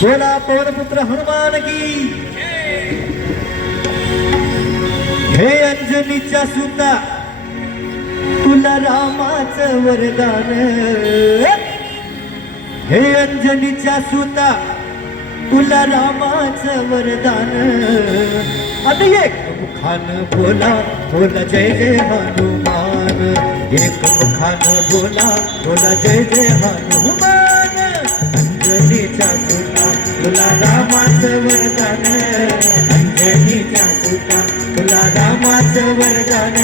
बोला पवनपुत्र हनुमान की. हे अंजनीच्या सुता तुला रामाचं वरदान. हे अंजनीच्या सुता तुला रामाचं वरदान. आता एक मुखानं बोला बोला जय जय हनुमान. एक मुखानं बोला बोला जय जय हनुमान. अंजनीच्या सुता तुला रामाचं वरदान. अंजनीच्या सुता तुला रामाचं वरदान.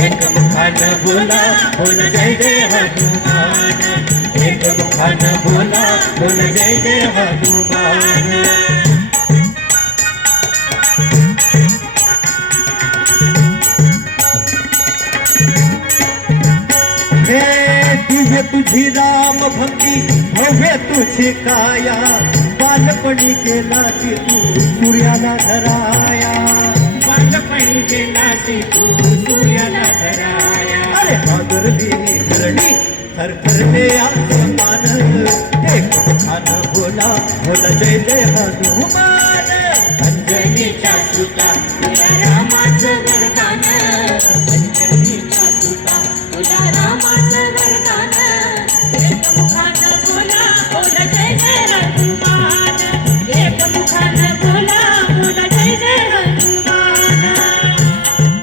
एक मुखानं बोला बोला जय जय हनुमान. एक मुखानं बोला बोला जय जय हनुमान. दिव्य तुझी राम भक्ती भव्य तुझी काया. बालपणी गेलासी तू सूर्याला धराया. बालपणी गेलासी तू सूर्याला धराया. अरे हादरली धरणी थरथरले आसमान. एक मुखानं बोला बोला जय जय हनुमान.